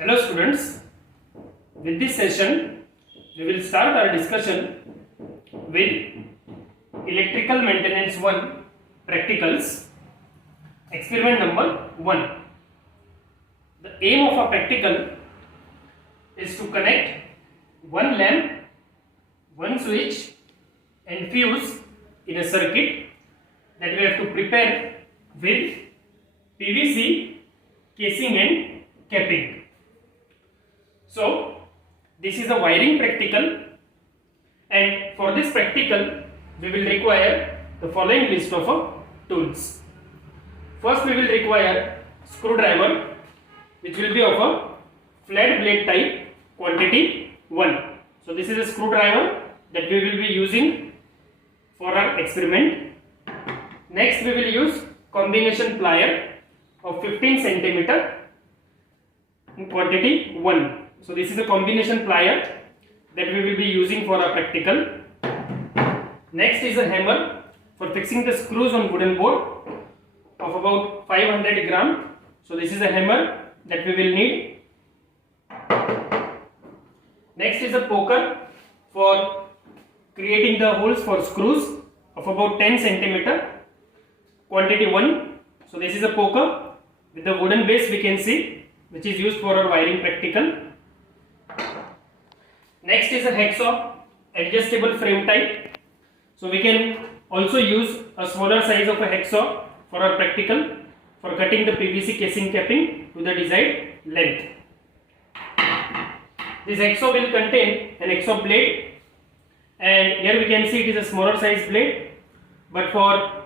Hello students, with this session we will start our discussion with electrical maintenance 1 practicals, experiment number 1. The aim of a practical is to connect one lamp, one switch and fuse in a circuit that we have to prepare with PVC casing and capping. So this is a wiring practical, and for this practical we will require the following list of tools. First we will require screwdriver, which will be of a flat blade type, quantity 1. So this is a screwdriver that we will be using for our experiment. Next we will use combination plier of 15 centimeter in quantity 1. So this is a combination plier that we will be using for our practical. Next is a hammer for fixing the screws on wooden board of about 500 gram. So this is a hammer that we will need. Next is a poker for creating the holes for screws of about 10 centimeter, quantity 1. So this is a poker with the wooden base, we can see, which is used for our wiring practical. Next is a hacksaw, adjustable frame type. So we can also use a smaller size of a hacksaw for our practical for cutting the PVC casing capping to the desired length. This hacksaw will contain an hacksaw blade, and here we can see it is a smaller size blade, but for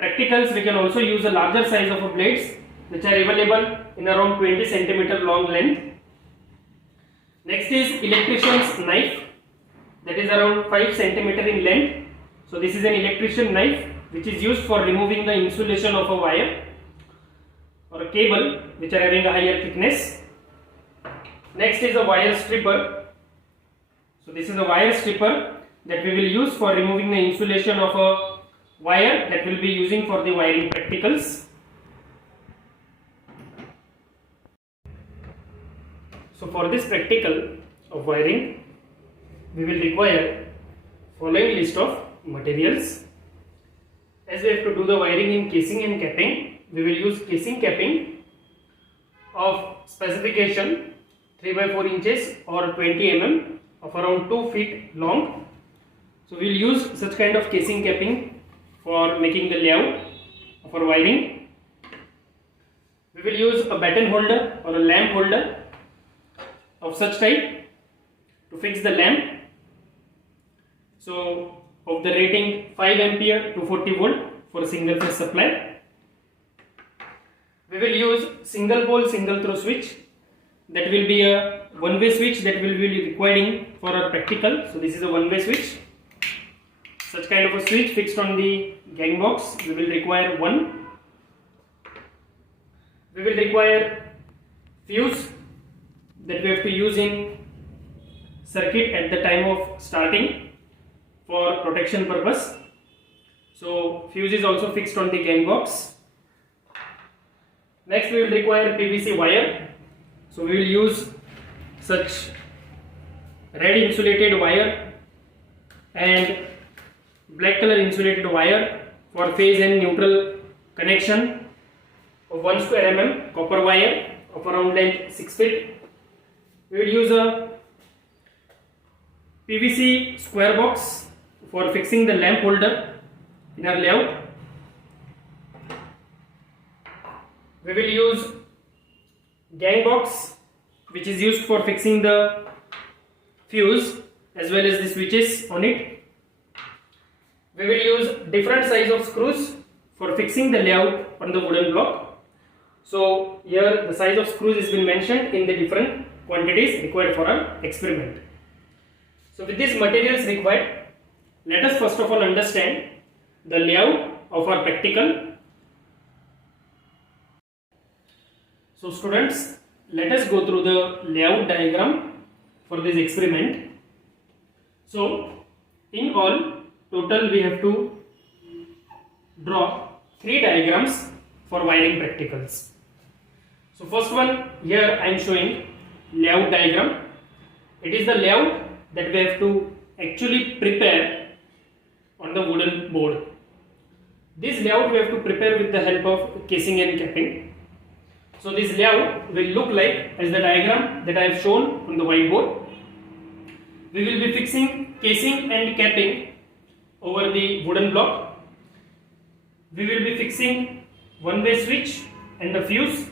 practicals we can also use a larger size of blades which are available in around 20 centimeter long length. Next is electrician's knife, that is around 5 centimeter in length. So this is an electrician knife which is used for removing the insulation of a wire or a cable which are having a higher thickness. Next is a wire stripper. So this is a wire stripper that we will use for removing the insulation of a wire that we will be using for the wiring practicals. So for this practical of wiring, we will require following list of materials. As we have to do the wiring in casing and capping, we will use casing capping of specification 3 by 4 inches or 20 mm of around 2 feet long. So we will use such kind of casing capping for making the layout of our wiring. We will use a batten holder or a lamp holder of such type to fix the lamp. So of the rating 5 ampere to 40 volt for a single phase supply. We will use single pole single throw switch, that will be a one way switch that will be requiring for our practical. So this is a one way switch. Such kind of a switch fixed on the gang box, we will require one. We will require fuse that we have to use in circuit at the time of starting for protection purpose. So fuse is also fixed on the gang box. Next we will require PVC wire. So we will use such red insulated wire and black color insulated wire for phase and neutral connection of 1 square mm copper wire of around length 6 feet. We will use a PVC square box for fixing the lamp holder in our layout. We will use gang box which is used for fixing the fuse as well as the switches on it. We will use different size of screws for fixing the layout on the wooden block. So here the size of screws has been mentioned in the different quantities required for our experiment. So with these materials required, let us first of all understand the layout of our practical. So students, let us go through the layout diagram for this experiment. So in all, total we have to draw 3 diagrams for wiring practicals. So first one, here I am showing layout diagram. It is the layout that we have to actually prepare on the wooden board. This layout we have to prepare with the help of casing and capping. So this layout will look like as the diagram that I have shown on the whiteboard. We will be fixing casing and capping over the wooden block. We will be fixing one-way switch and the fuse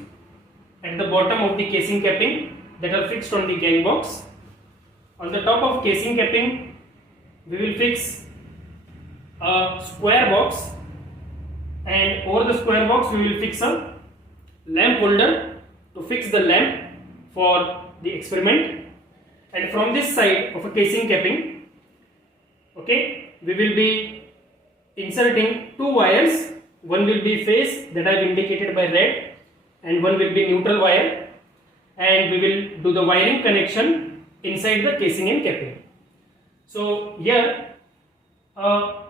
at the bottom of the casing capping that are fixed on the gang box. On the top of casing capping, we will fix a square box, and over the square box we will fix a lamp holder to fix the lamp for the experiment. And from this side of a casing capping, okay, we will be inserting two wires. One will be phase that I have indicated by red, and one will be neutral wire, and we will do the wiring connection inside the casing and capping. So here a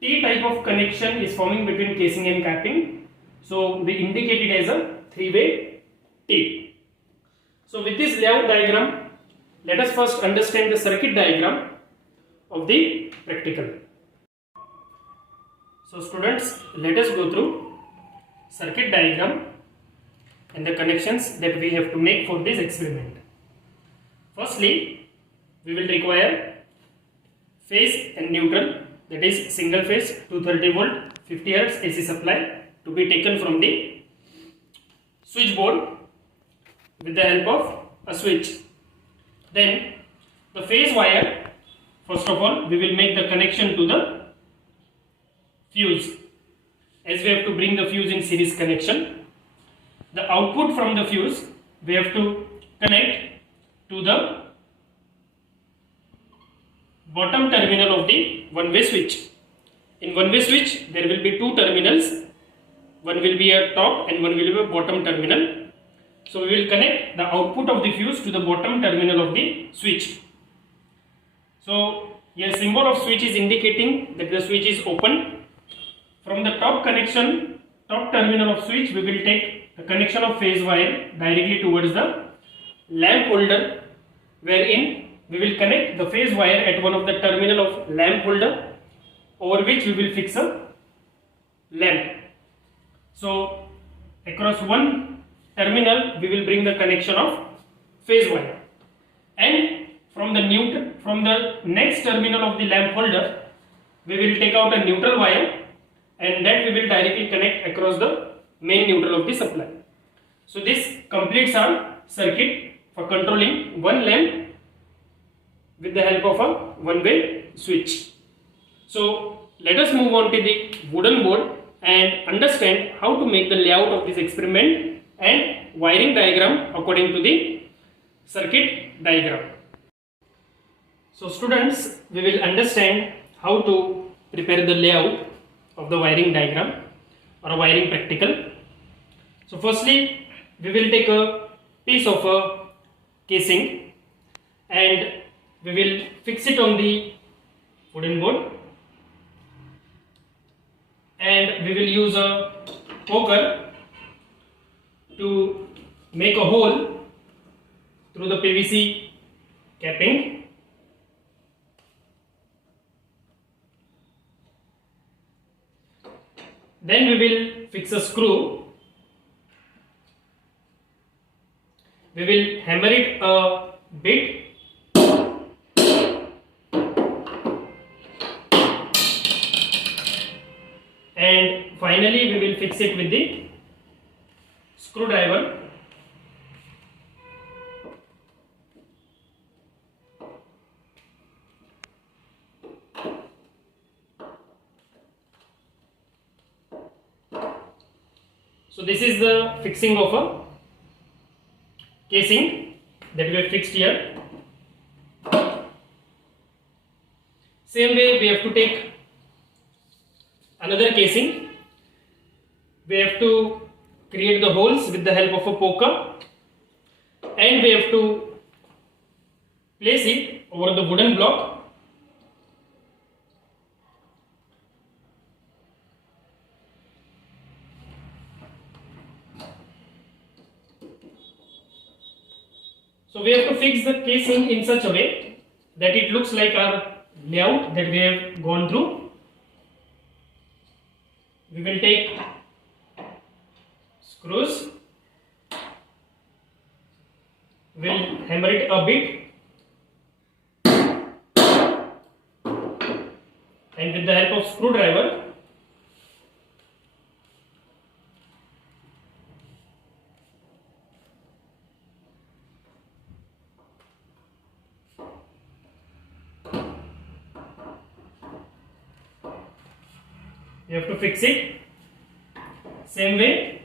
T type of connection is forming between casing and capping, so we indicate it as a three-way T. So with this layout diagram, let us first understand the circuit diagram of the practical. So students, let us go through circuit diagram and the connections that we have to make for this experiment. Firstly, we will require phase and neutral, that is single phase 230 volt 50 Hz AC supply to be taken from the switchboard with the help of a switch. Then the phase wire, first of all we will make the connection to the fuse, as we have to bring the fuse in series connection. The output from the fuse we have to connect to the bottom terminal of the one-way switch. In one-way switch there will be two terminals, one will be a top and one will be a bottom terminal. So we will connect the output of the fuse to the bottom terminal of the switch. So here symbol of switch is indicating that the switch is open. From the top connection, top terminal of switch, we will take the connection of phase wire directly towards the lamp holder, wherein we will connect the phase wire at one of the terminal of lamp holder, over which we will fix a lamp. So across one terminal we will bring the connection of phase wire, and from the next terminal of the lamp holder we will take out a neutral wire, and that we will directly connect across the main neutral of the supply. So this completes our circuit for controlling one lamp with the help of a one-way switch. So let us move on to the wooden board and understand how to make the layout of this experiment and wiring diagram according to the circuit diagram. So students, we will understand how to prepare the layout of the wiring diagram or a wiring practical. So firstly, we will take a piece of a casing and we will fix it on the wooden board, and we will use a poker to make a hole through the PVC capping. Then we will fix a screw. We will hammer it a bit and finally we will fix it with the screwdriver. So this is the fixing of a casing that we have fixed here. Same way we have to take another casing. We have to create the holes with the help of a poker, and we have to place it over the wooden block. So we have to fix the casing in such a way that it looks like our layout that we have gone through. We will take screws, we'll hammer it a bit, and with the help of screwdriver you have to fix it. Same way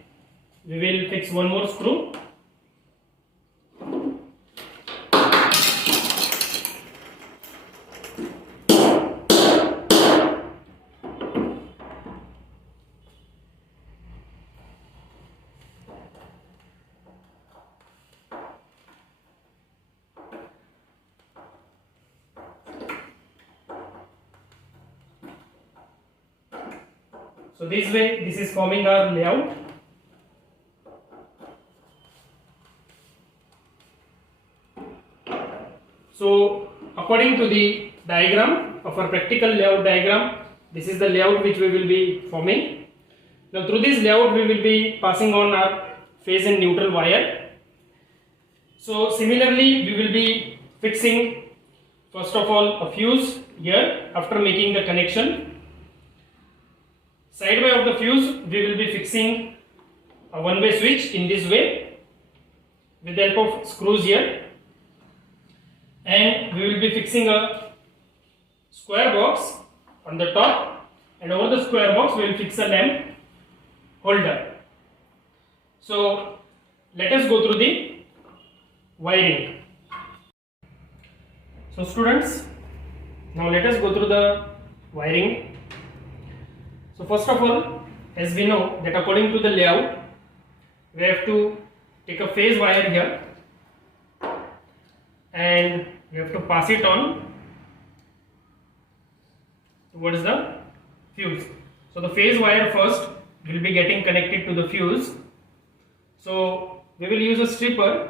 we will fix one more screw. So this way, this is forming our layout. So according to the diagram of our practical layout diagram, this is the layout which we will be forming. Now through this layout we will be passing on our phase and neutral wire. So similarly we will be fixing first of all a fuse here after making the connection. Side way of the fuse we will be fixing a one-way switch in this way with the help of screws here, and we will be fixing a square box on the top, and over the square box we will fix a lamp holder. So let us go through the wiring. So students, now let us go through the wiring. So first of all, as we know that according to the layout, we have to take a phase wire here and we have to pass it on towards the fuse. So the phase wire first will be getting connected to the fuse. So we will use a stripper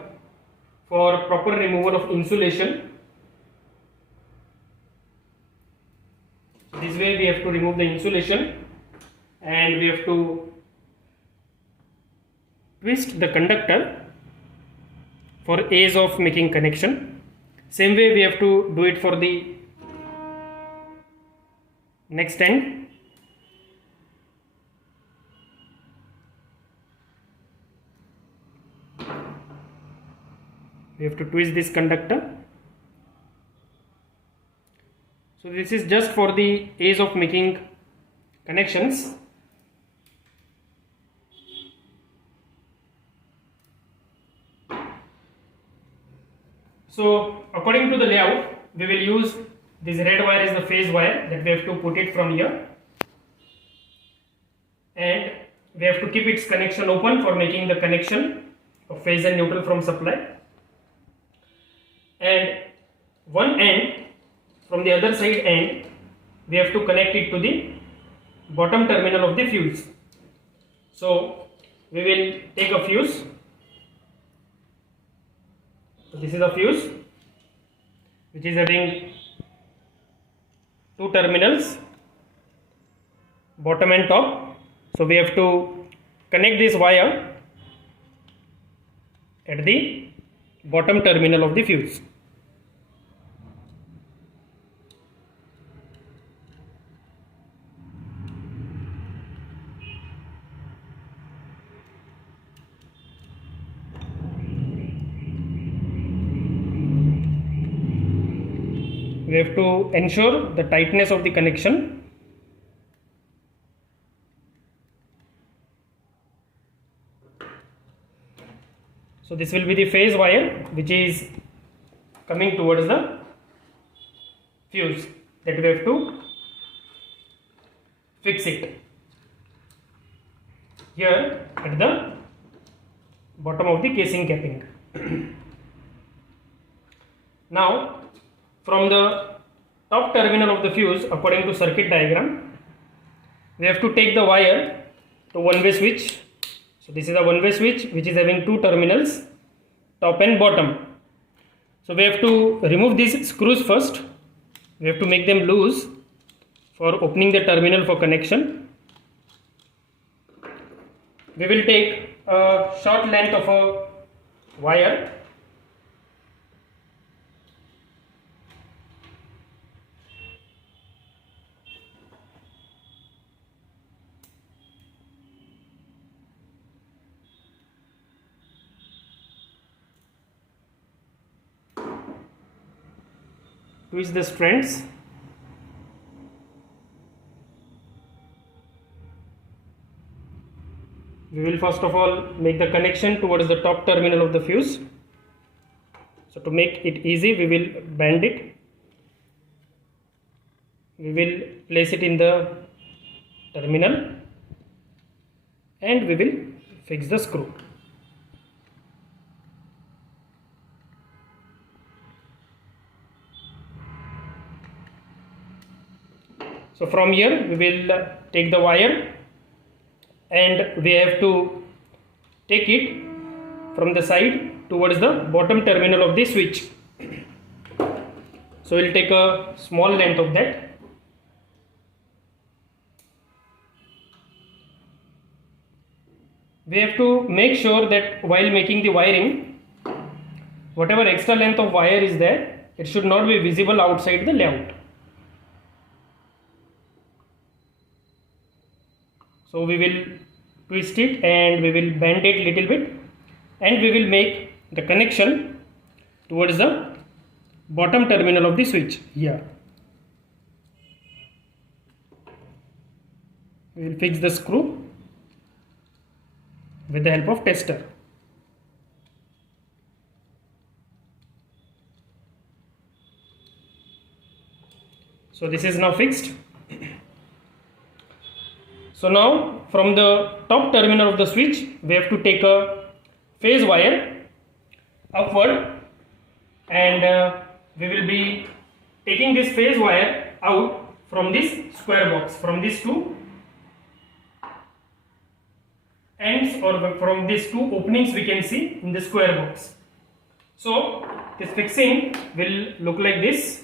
for proper removal of insulation. This way we have to remove the insulation, and we have to twist the conductor for ease of making connection. Same way we have to do it for the next end. We have to twist this conductor. So this is just for the ease of making connections. So according to the layout, we will use this red wire as the phase wire that we have to put it from here, and we have to keep its connection open for making the connection of phase and neutral from supply, and one end from the other side end we have to connect it to the bottom terminal of the fuse. So we will take a fuse. So this is a fuse which is having two terminals, bottom and top. So we have to connect this wire at the bottom terminal of the fuse. We have to ensure the tightness of the connection. So this will be the phase wire which is coming towards the fuse that we have to fix it here at the bottom of the casing capping. Now from the top terminal of the fuse, according to circuit diagram, we have to take the wire to one-way switch. So this is a one-way switch which is having two terminals, top and bottom. So we have to remove these screws first. We have to make them loose for opening the terminal for connection. We will take a short length of a wire. Twist the strands. We will first of all make the connection towards the top terminal of the fuse. So to make it easy, we will bend it. We will place it in the terminal and we will fix the screw. So from here we will take the wire and we have to take it from the side towards the bottom terminal of the switch. So we will take a small length of that. We have to make sure that while making the wiring, whatever extra length of wire is there, it should not be visible outside the layout. So we will twist it and we will bend it little bit and we will make the connection towards the bottom terminal of the switch here. We will fix the screw with the help of tester. So this is now fixed. So now from the top terminal of the switch we have to take a phase wire upward and we will be taking this phase wire out from this square box, from these two ends or from these two openings we can see in the square box. So this fixing will look like this.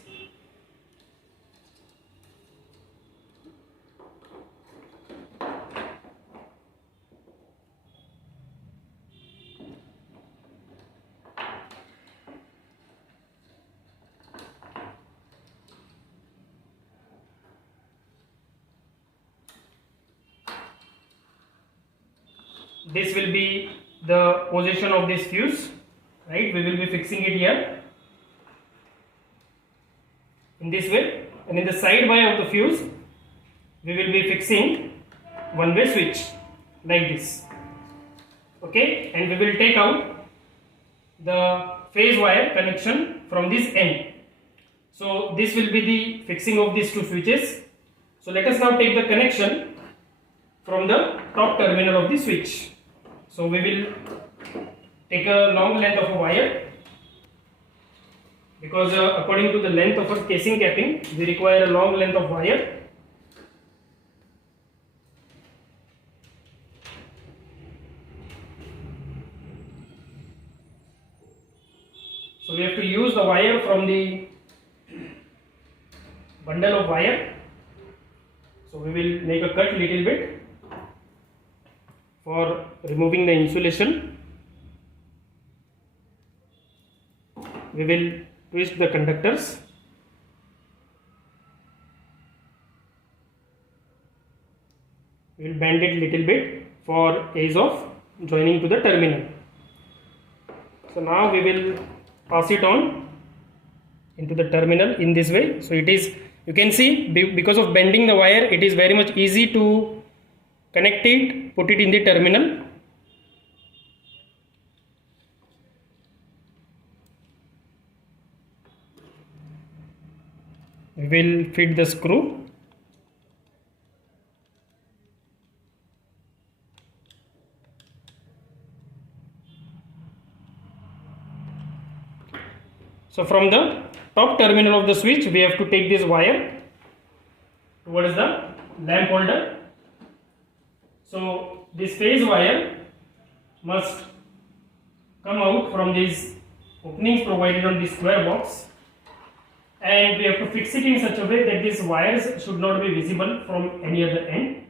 This will be the position of this fuse, right? We will be fixing it here in this way, and in the side wire of the fuse we will be fixing one way switch like this, okay, and we will take out the phase wire connection from this end. So this will be the fixing of these two switches. So let us now take the connection from the top terminal of the switch. So we will take a long length of a wire, because according to the length of a casing capping we require a long length of wire. So we have to use the wire from the bundle of wire. So we will make a cut little bit for removing the insulation. We will twist the conductors. We will bend it little bit for ease of joining to the terminal. So now we will pass it on into the terminal in this way. So it is, you can see, because of bending the wire, it is very much easy to connect it, put it in the terminal. We will fit the screw. So from the top terminal of the switch we have to take this wire towards the lamp holder. So this phase wire must come out from this openings provided on the square box, and we have to fix it in such a way that these wires should not be visible from any other end.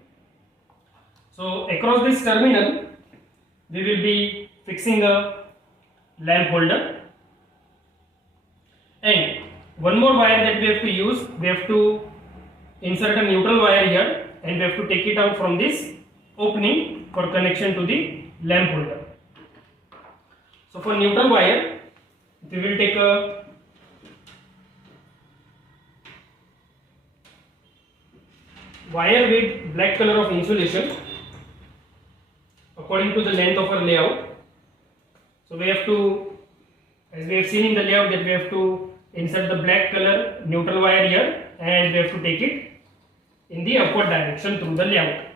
So across this terminal we will be fixing a lamp holder, and one more wire that we have to use, we have to insert a neutral wire here, and we have to take it out from this opening for connection to the lamp holder. So for neutral wire we will take a wire with black color of insulation according to the length of our layout. So we have to, as we have seen in the layout, that we have to insert the black color neutral wire here, and we have to take it in the upward direction through the layout,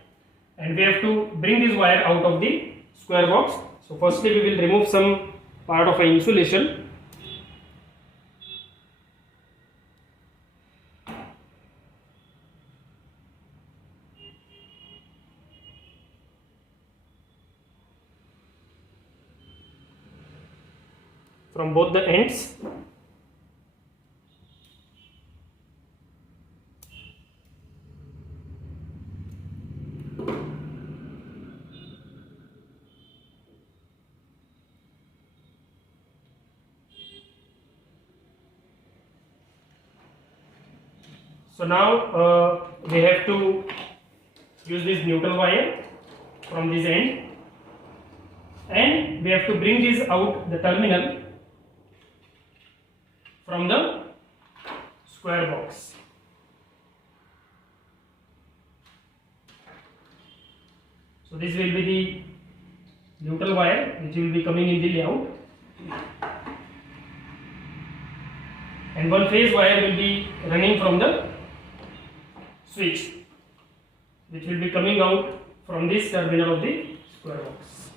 and we have to bring this wire out of the square box. So firstly we will remove some part of an insulation. From both the ends. So now we have to use this neutral wire from this end, and we have to bring this out the terminal from the square box. So this will be the neutral wire which will be coming in the layout, and one phase wire will be running from the switch which will be coming out from this terminal of the square box.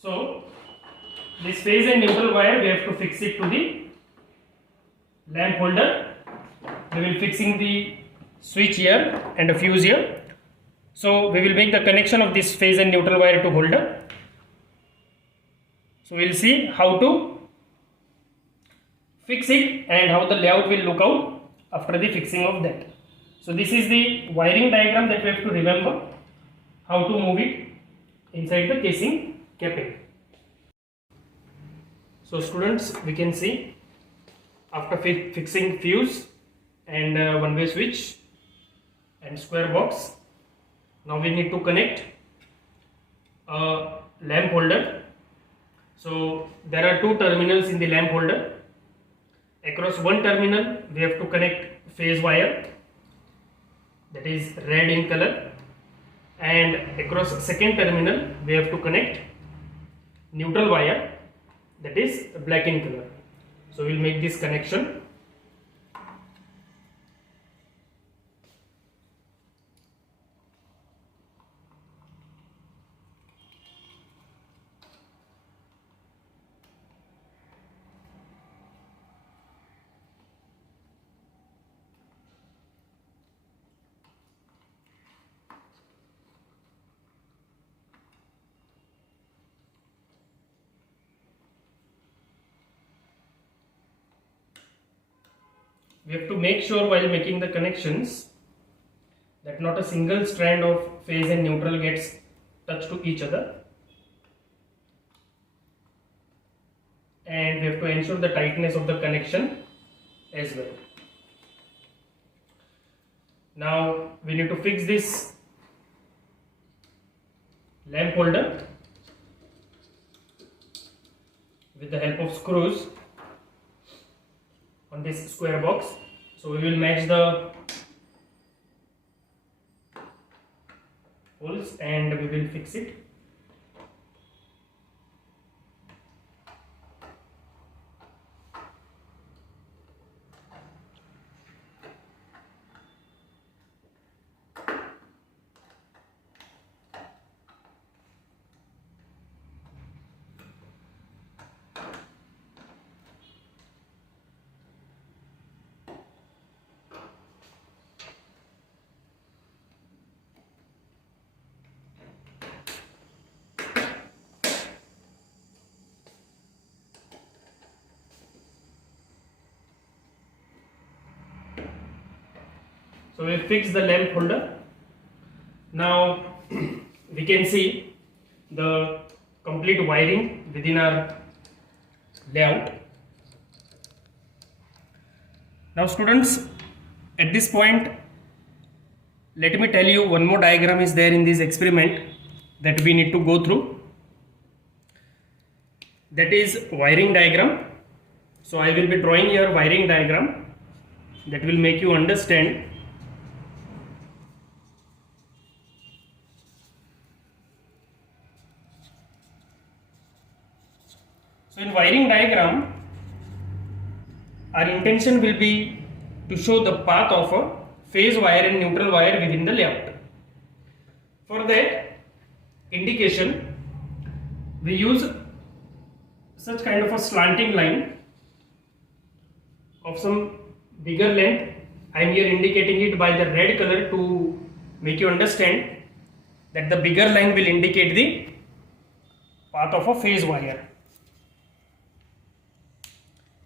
So this phase and neutral wire we have to fix it to the lamp holder. We will fixing the switch here and a fuse here. So we will make the connection of this phase and neutral wire to holder. So we will see how to fix it and how the layout will look out after the fixing of that. So this is the wiring diagram that we have to remember, how to move it inside the casing capping. So students, we can see after fixing fuse and one-way switch and square box, now we need to connect a lamp holder. So there are two terminals in the lamp holder. Across one terminal we have to connect phase wire, that is red in color, and across second terminal we have to connect neutral wire, that is black in color. So we will make this connection. We have to make sure while making the connections that not a single strand of phase and neutral gets touched to each other, and we have to ensure the tightness of the connection as well. Now we need to fix this lamp holder with the help of screws on this square box. So we will match the holes and we will fix it. So we fix the lamp holder. Now we can see the complete wiring within our layout. Now students, at this point let me tell you one more diagram is there in this experiment that we need to go through. That is wiring diagram. So I will be drawing here wiring diagram that will make you understand. So in wiring diagram, our intention will be to show the path of a phase wire and neutral wire within the layout. For that indication, we use such kind of a slanting line of some bigger length. I am here indicating it by the red color to make you understand that the bigger line will indicate the path of a phase wire,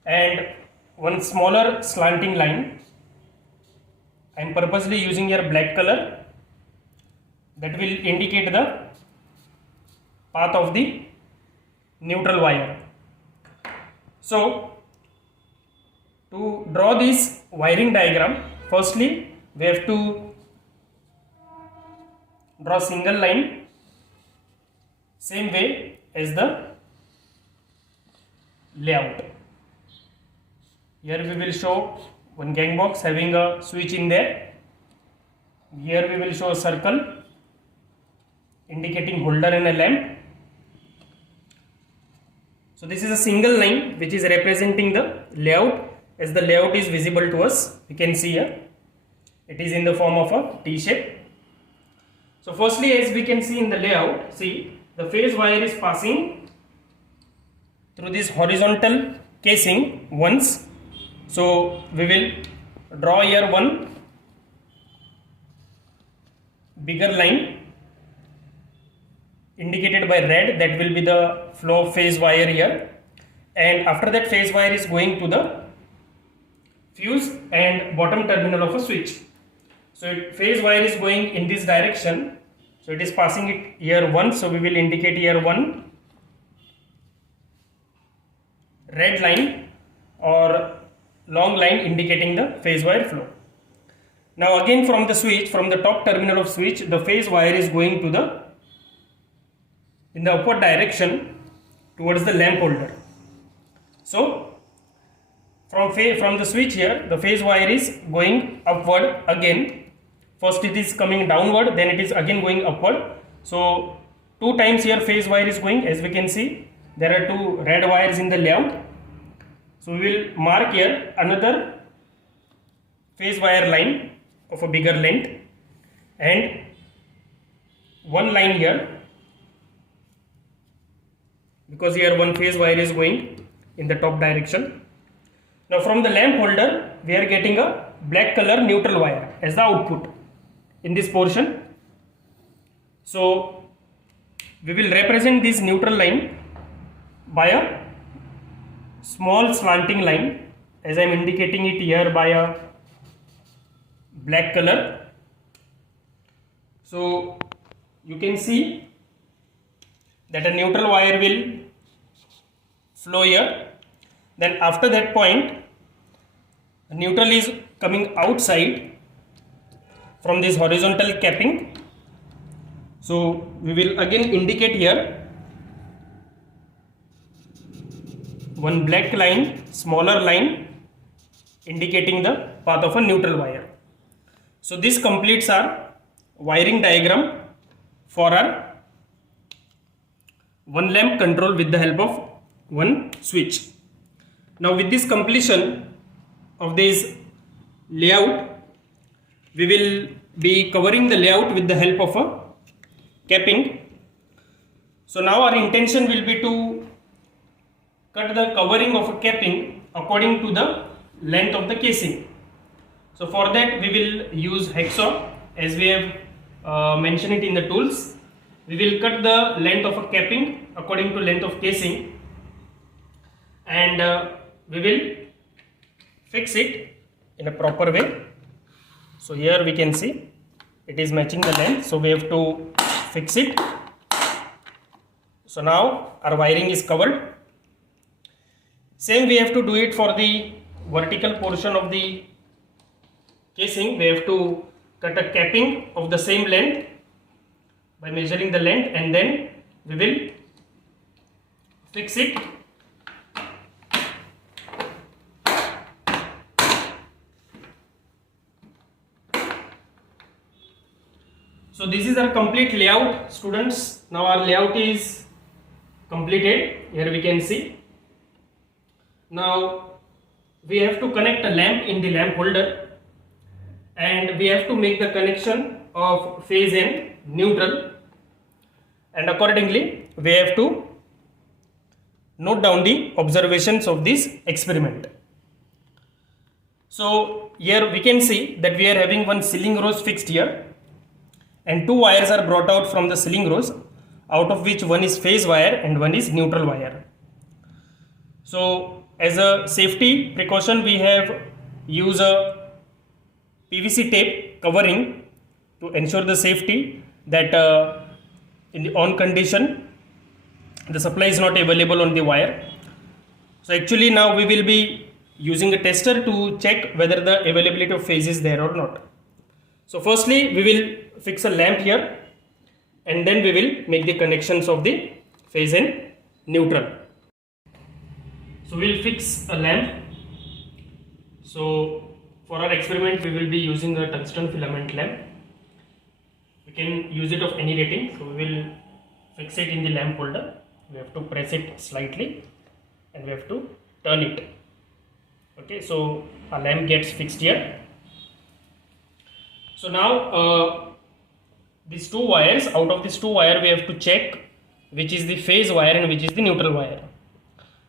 and one smaller slanting line I am purposely using here black color that will indicate the path of the neutral wire. So to draw this wiring diagram, firstly we have to draw single line same way as the layout. Here we will show one gang box having a switch in there. Here we will show a circle indicating holder and a lamp. So this is a single line which is representing the layout. As the layout is visible to us, we can see here it is in the form of a T shape. So firstly, as we can see in the layout, see the phase wire is passing through this horizontal casing once. So we will draw here one bigger line indicated by red, that will be the flow of phase wire here, and after that phase wire is going to the fuse and bottom terminal of a switch. So phase wire is going in this direction, so it is passing it here 1, so we will indicate here 1 red line or long line indicating the phase wire flow. Now again from the switch, from the top terminal of switch, the phase wire is going to the in the upward direction towards the lamp holder. So from the switch here, the phase wire is going upward again. First it is coming downward, then it is again going upward. So 2 times here phase wire is going. As we can see, there are 2 red wires in the layout. So we will mark here another phase wire line of a bigger length and one line here, because here one phase wire is going in the top direction. Now from the lamp holder, we are getting a black color neutral wire as the output in this portion. So we will represent this neutral line by a small slanting line, as I am indicating it here by a black color. So you can see that a neutral wire will flow here. Then after that point, neutral is coming outside from this horizontal capping. So we will again indicate here one black line, smaller line indicating the path of a neutral wire. So this completes our wiring diagram for our one lamp control with the help of one switch. Now with this completion of this layout, we will be covering the layout with the help of a capping. So now our intention will be to cut the covering of a capping according to the length of the casing. So for that we will use hacksaw, as we have mentioned it in the tools. We will cut the length of a capping according to length of casing, and we will fix it in a proper way. So here we can see it is matching the length, so we have to fix it. So now our wiring is covered. Same we have to do it for the vertical portion of the casing. We have to cut a capping of the same length by measuring the length, and then we will fix it. So this is our complete layout, students. Now our layout is completed. Here we can see. Now we have to connect a lamp in the lamp holder, and we have to make the connection of phase and neutral, and accordingly we have to note down the observations of this experiment. So here we can see that we are having one ceiling rose fixed here, and two wires are brought out from the ceiling rose, out of which one is phase wire and one is neutral wire. So as a safety precaution, we have used a PVC tape covering to ensure the safety that in the on condition the supply is not available on the wire. So actually now we will be using a tester to check whether the availability of phase is there or not. So firstly we will fix a lamp here, and then we will make the connections of the phase and neutral. So we will fix a lamp. So for our experiment we will be using a tungsten filament lamp. We can use it of any rating. So we will fix it in the lamp holder. We have to press it slightly and we have to turn it. Okay, so our lamp gets fixed here. So now these two wires, out of these two wires we have to check which is the phase wire and which is the neutral wire.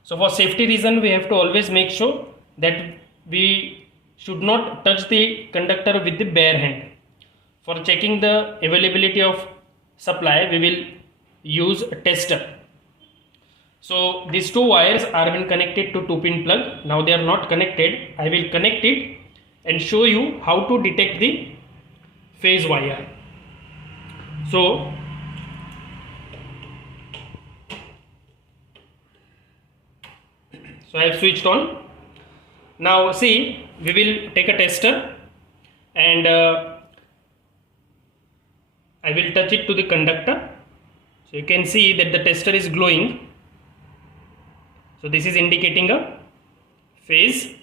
So for safety reason we have to always make sure that we should not touch the conductor with the bare hand. For checking the availability of supply we will use a tester. So these two wires are been connected to 2-pin plug. Now they are not connected. I will connect it and show you how to detect the phase wire. So I have switched on. Now see, we will take a tester and I will touch it to the conductor. So you can see that the tester is glowing. So this is indicating a phase. You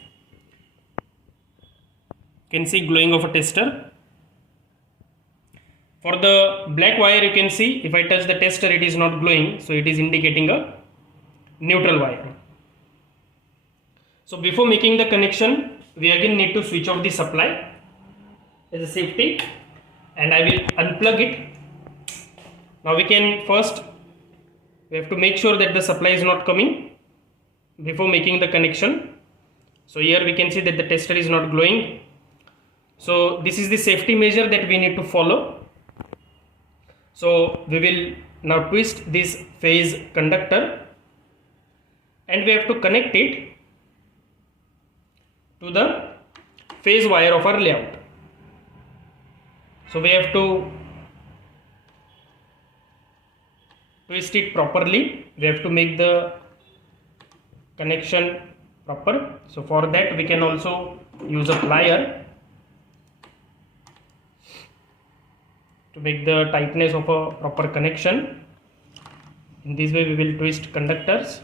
can see glowing of a tester. For the black wire you can see if I touch the tester it is not glowing, so it is indicating a neutral wire. So before making the connection we again need to switch off the supply as a safety, and I will unplug it. Now we have to make sure that the supply is not coming before making the connection. So here we can see that the tester is not glowing. So this is the safety measure that we need to follow. So we will now twist this phase conductor and we have to connect it to the phase wire of our layout. So we have to twist it properly. We have to make the connection proper. So for that we can also use a plier to make the tightness of a proper connection. In this way we will twist conductors.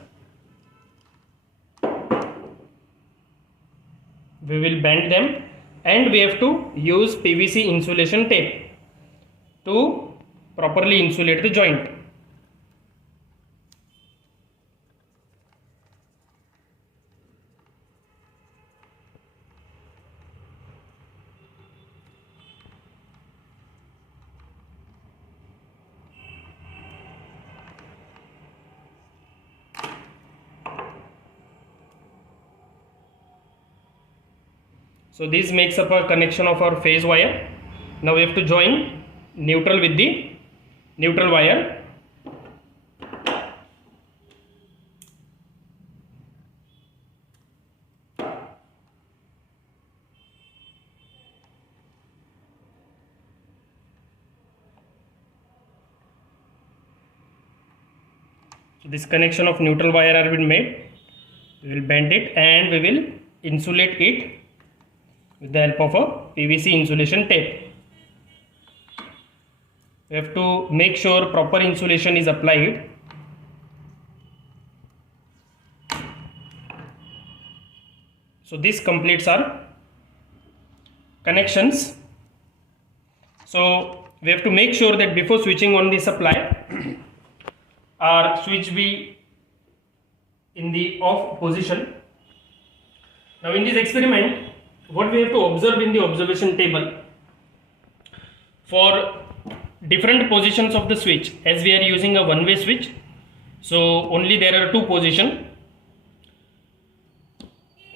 We will bend them and we have to use PVC insulation tape to properly insulate the joint. So this makes up a connection of our phase wire. Now we have to join neutral with the neutral wire. So this connection of neutral wire are been made. We will bend it and we will insulate it with the help of a PVC insulation tape. We have to make sure proper insulation is applied. So this completes our connections. So we have to make sure that before switching on the supply, our switch be in the off position. Now in this experiment, what we have to observe in the observation table, for different positions of the switch, as we are using a one-way switch, so only there are two positions.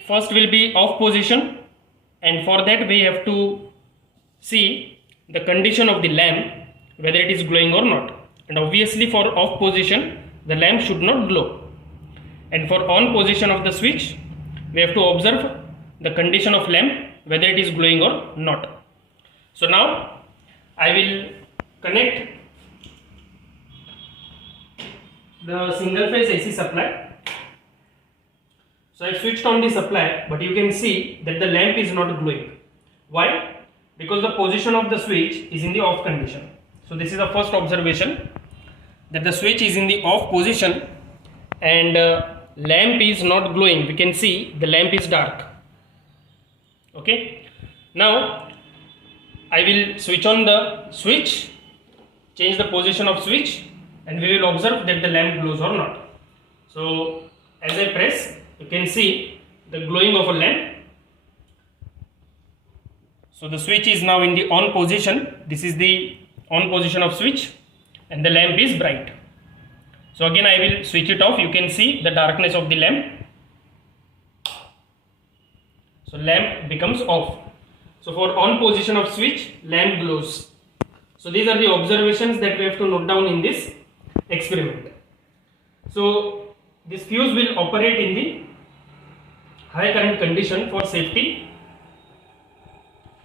First will be off position, and for that we have to see the condition of the lamp, whether it is glowing or not. And obviously for off position, the lamp should not glow. And for on position of the switch, we have to observe the condition of lamp, whether it is glowing or not. So now I will connect the single phase AC supply. So I switched on the supply, but you can see that the lamp is not glowing. Why? Because the position of the switch is in the off condition. So this is the first observation, that the switch is in the off position and lamp is not glowing. We can see the lamp is dark. Okay. Now I will switch on the switch, change the position of switch, and we will observe that the lamp glows or not. So as I press, you can see the glowing of a lamp. So the switch is now in the on position. This is the on position of switch and the lamp is bright. So again I will switch it off. You can see the darkness of the lamp. So lamp becomes off. So for on position of switch, lamp glows. So these are the observations that we have to note down in this experiment. So this fuse will operate in the high current condition for safety,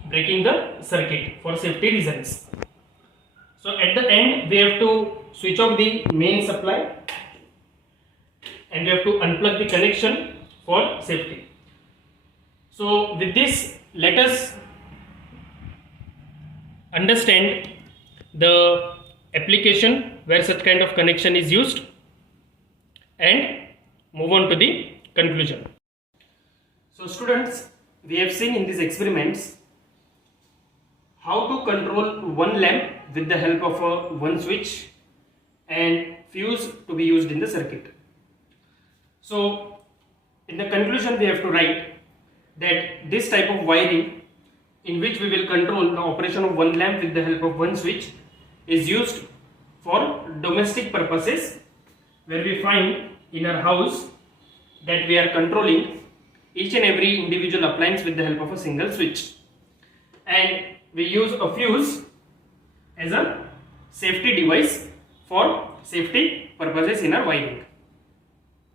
breaking the circuit for safety reasons. So at the end we have to switch off the main supply and we have to unplug the connection for safety. So with this, let us understand the application where such kind of connection is used and move on to the conclusion. So students, we have seen in these experiments how to control one lamp with the help of a one switch and fuse to be used in the circuit. So in the conclusion we have to write that this type of wiring in which we will control the operation of one lamp with the help of one switch is used for domestic purposes, where we find in our house that we are controlling each and every individual appliance with the help of a single switch, and we use a fuse as a safety device for safety purposes in our wiring.